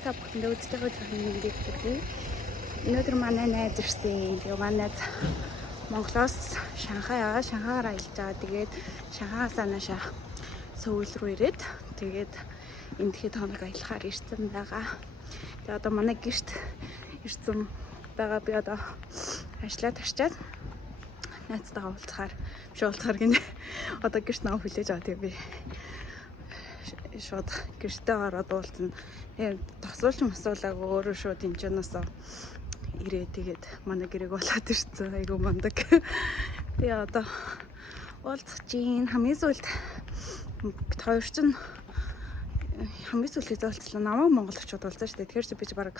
та бүхэндээ үзэж байгаа бүхэн мэндийг хүргэе. Өнөөдөр манай найз ирсэн. Тэгээ манай найз Монголоос Шанхай Шанхайгаар аялж байгаа. Тэгээд Шанхайгаас наашаа Сөүл рүү ирээд тэгээд энд хэд хоног аялахаар ирсэн байгаа. Тэгээ одоо манай гэрт ирсэн байгаа. Би одоо ажиллаа тарчаад найзтайгаа уулзахаар гинэ. Одоо гэрт нөө хүлээж байгаа. Тэгээ би шууд гэртээ ороод уулзна. Тосуулч масуулаагүй өөрөө шууд эмчнээс ирээ тэгээд манай гэрэг болоод ирсэн. Айгу мандаг. Тэгээ одоо уулзах чинь хамгийн сүүлд бид хоёр чинь хамгийн сүүлд зөөлцлөө намаа Монгол очиод уулзсан шүү дээ. Тэгэхээр чи би ч баг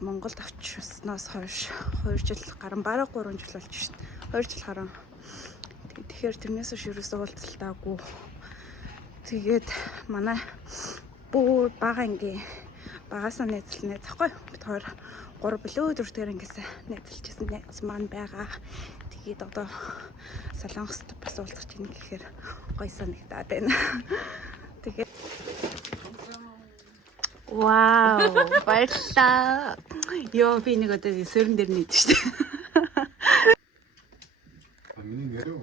Монголд очсноос хойш 2 жил гарan бараг 3 жил болж шít. 2 жил гарan. Тэгэхээр тэрнээс хойш ерөөсөө уулзалтаагүй. Тэгээд манай бүү бага ангийн багасаа найзлнаа захгүй. Бид хоёр 3 билүү 4 дахь ангиас найзлжсэн найз маань байгаа. Тэгээд одоо Солонгост бас уулзах чинь гэхээр гоё санагдаад байна. Тэгээд вау, баярлалаа. Йоо би нэг одоо сөрөн дээр нийт шүү дээ. Миний нэрээ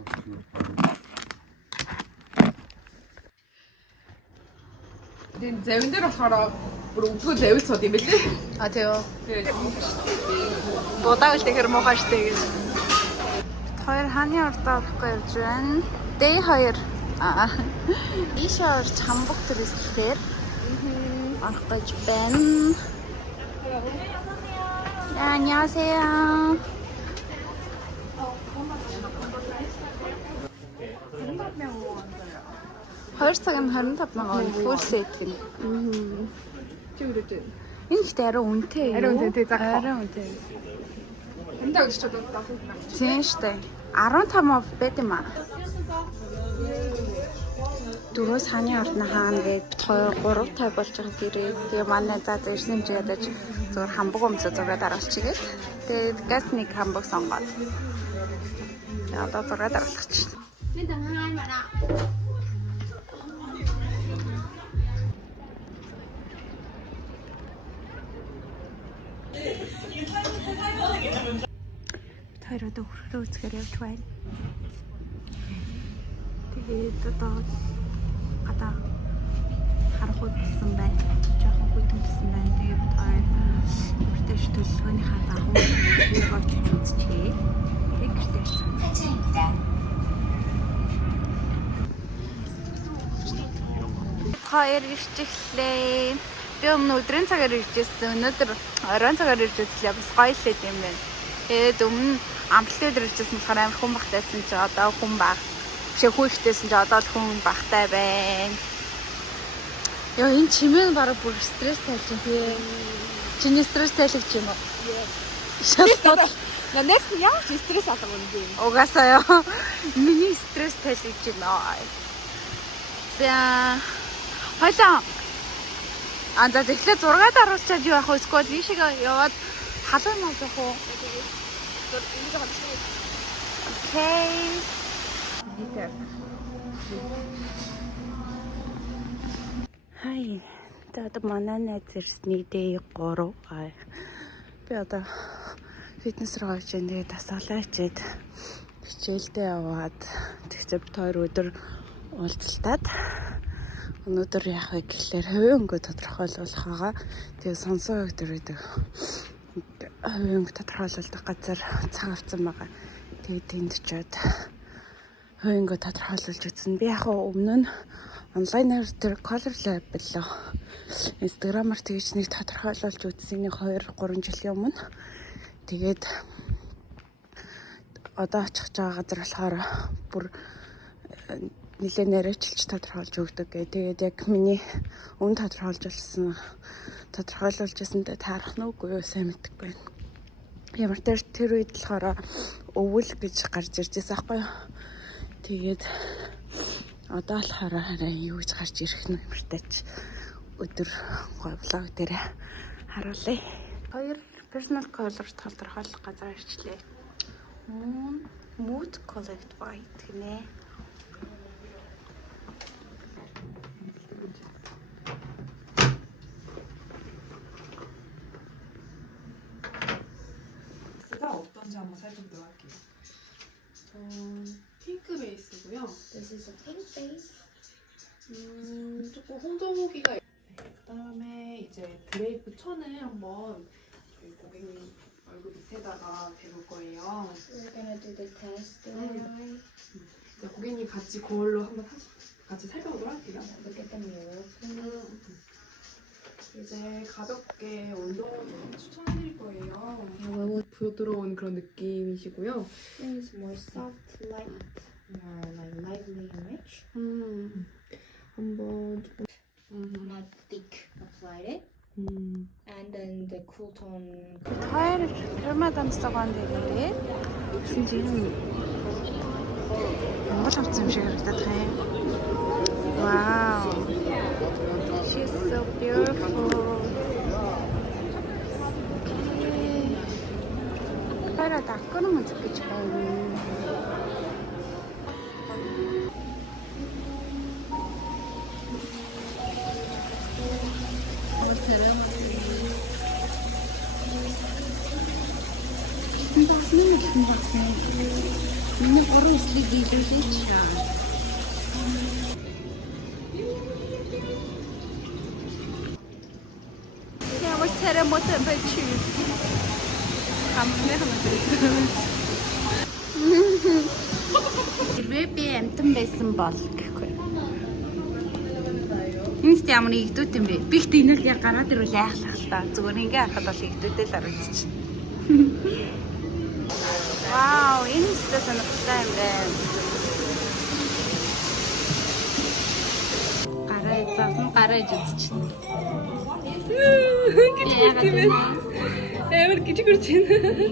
Den завин дээр болохоор бүр өвдгөө завил цод юм бэлээ. А тийм. Тэгээд Бодаал тэгэхээр муухай штэ гэж. Хоёр хааны урдаа орохгүй явж байна. Дэй 2. Ийшээ орж хамбог туристээр орох гэж байна. 안녕하세요. Хоёр цагт 25,000 full setting. чи үрээд. Энэ ихтэй арай үнэтэй. Арай үнэтэй, тий, зах. Арай үнэтэй. Энд авч чадвал даасан байна. Тийм штэ. 15 байт юм аа. Дөрөс хааны ордны хаана гээд бит хоёр 3 тав болж байгаа гэрээ. Тэгээ манай за ирсэн юм чи ядаж зөвхөн хамбог өмсө зураг дараалчихгээд. Тэгээд газ нэг хамбог сонгоод. Тэгээ одоо зураг дараалах чинь. Mình tầng 2 bạn ạ. Тэр одоо хөрхрөө үзгээр явж байна. Тэгээд одоо гадаа харах үед болсон байна. Жохон хүйтэн болсон байна. Тэгээд бид хоёр бүртэж төлөвлөгөөнийхаа дагуу нэг очиж үзчихье. Тэгээд гэртээ ирсэн. Хоёр ирчихлээ. Би өмнө өдрийн цагаар иржсэн. Өнөөдөр оройн цагаар ирж үзлээ. Бас гоё л юм байна. Тэгээд өмнө амралтын өдөр иржсэн болохоор амар хүн багтайсан чи одоо хүн баг. Бишээ хүүхдтэйсэн чи одоо л хүн багтай байна. Яа энэ чимээ бараг бүр стресс тайлж юм тий. Чиний стресс тайлагч юм уу? Шалтгаан. Нанес ямар ч стресс авах юм бэ? Угаасаа яа. Миний стресс тайлагч юм аа. За хойлоо. За тэгэхээр зургаад оруулчаад юу яах вэ? Скол ийшээ яваад халуун маа жоох уу? Окей. Дитер. Хай. Одоо манай найз ирсний дэй 3. Би одоо фитнес руу орж ин тэгээд тасаалаа хичээд хичээлдээ яваад тэгсэн бит 2 өдөр уулзалтаад өнөөдөр яах вэ гэхлээр хувийн өнгө тодорхойлуулах байгаа. Тэгээ сонсон үед төрөйдөг. Хувийн өнгө тодорхойлуулдаг газар цаг авсан байгаа. Тэгээд тэнд очиод хувийн өнгө тодорхойлуулж үзсэн. Би яг өмнө нь онлайнаар тэр Color Lab билээ. Instagram-аар тэгж нэг тодорхойлуулж үзсэн нэг 2-3 жилийн өмнө. Тэгээд одоо очих байгаа газар болохоор бүр нэлээ нэрэлж тодорхойлж өгдөг гэ. Тэгээд яг миний өмнө тодорхойлуулж ирсэндээ таарах нь үгүй юу сайн мэдгүй байна. Ямар тэр үед болохоор өвөл гэж гарч ирж байсан байхгүй юу. Тэгээд одоо болохоор хараа юу гэж гарч ирэх нь юмртайч өдөр гой влог дээр харуулъя. Хоёр personal color тодорхойлох газар ирчлээ. Mood Collect White гинэ. 살짝 들어갈게요. 핑크 베이스고요. This is a pink base. 조금 홍조기가. 그다음에 이제 드레이프 천을 한번 저희 고객님 얼굴 밑에다가 대볼 거예요. We're gonna do the test. 이제 고객님 같이 거울로 한번 같이 살펴보도록 할게요. Look at the mirror. 이제 가볍게 운동을 추천해드릴 거예요. 부드러운 그런 느낌이시고요. It's more soft, light, more like lively image. 한번 조금. Not thick. Applied it. And then the cool tone. Hayır, görmeden saban dedi. Zincirim. Монгол авсан юм шиг харагдаад байна. Wow. She's so beautiful. Para 닦는 건 좋겠지. Миний гурван эслийг дийлүүлээч. Ямар царамтай байж. Хэрвээ би амтан байсан бол гэхгүй. Энд ямар игдүүд юм бэ? Би ихтэй инээл яг гараад ирвэл айхлах л та. Зүгээр ингээ харахад бол игдүүдээ л харагдчих. Wow, энэ ч сонирхолтой юм байна. Гараа үзчихнэ. Ямар гэж гүрч байна.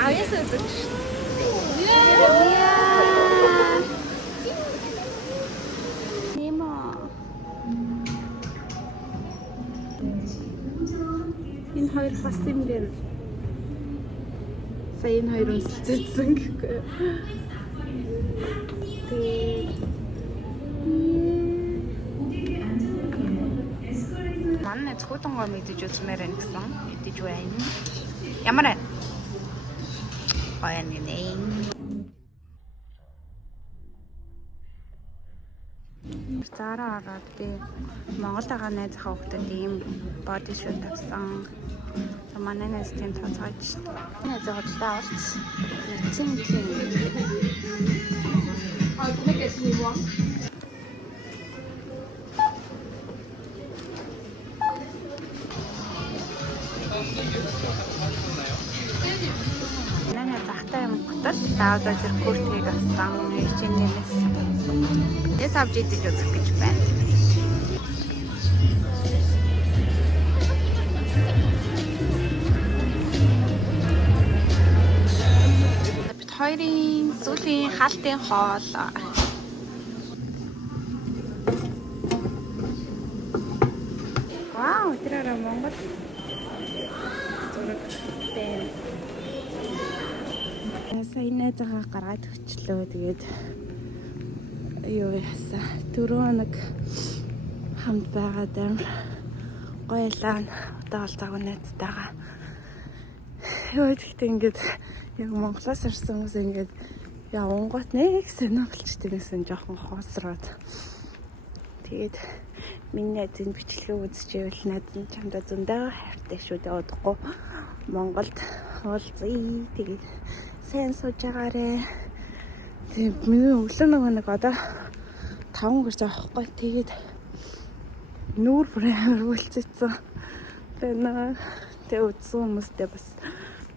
А если это? Энэ хоёр хас юм дээр. Сая энэ хоёр үнсэлцсэн гэхгүй. Манай цогтонгоо мэдэж үзмээр байна гэсэн. Мэдэж байна. Ямар байна? Баян нэ. Зараа ороод би Монгол байгаа найз хавхтад ийм body shoot тавьсан. Манай найз тийм тооцоож. Найз хавтаа авч. Цэнгийн. Comment est-ce que moi? Манай захтай юм готол даавда зэрэг бүртгийг авсан. Эцэнээс. Эс авч идэж үзэх гэж байна. Бид хоёрын сүүлийн хаалтын хоол. Вау, тэрээр Монгол зураг байна. Сая найзаагаа гаргаад өчлөө. Тэгээд юу яасан. Түрүү нэг хамт байгаад амар гоёлаа. Одоо бол цаг найзтайгаа. Юу гэхдээ ингээд яг Монголоос ирсэн хүмүүс ингээд явангууд нэг сонирхолтой гэсэн жоохон хоосроод. Тэгээд миний найзын бичлэгээ үзчихвэл найз нь чамдаа зөндөө хайртай шүү дээ удахгүй Монголд уулзъя. Тэгээд сайн сууж байгаарэ. Тэгээд миний өглөө нэг одоо 5 гэрж авахгүй. Тэгээд нүүр бүрээр үлцсэн. Тэгээд үзсэн хүмүүстээ бас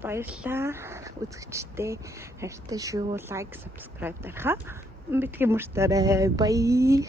баярлалаа. Үзэгчтэй хайртай шүү. Лайк, subscribe дарахаа. Битгий мөртөө. Bye.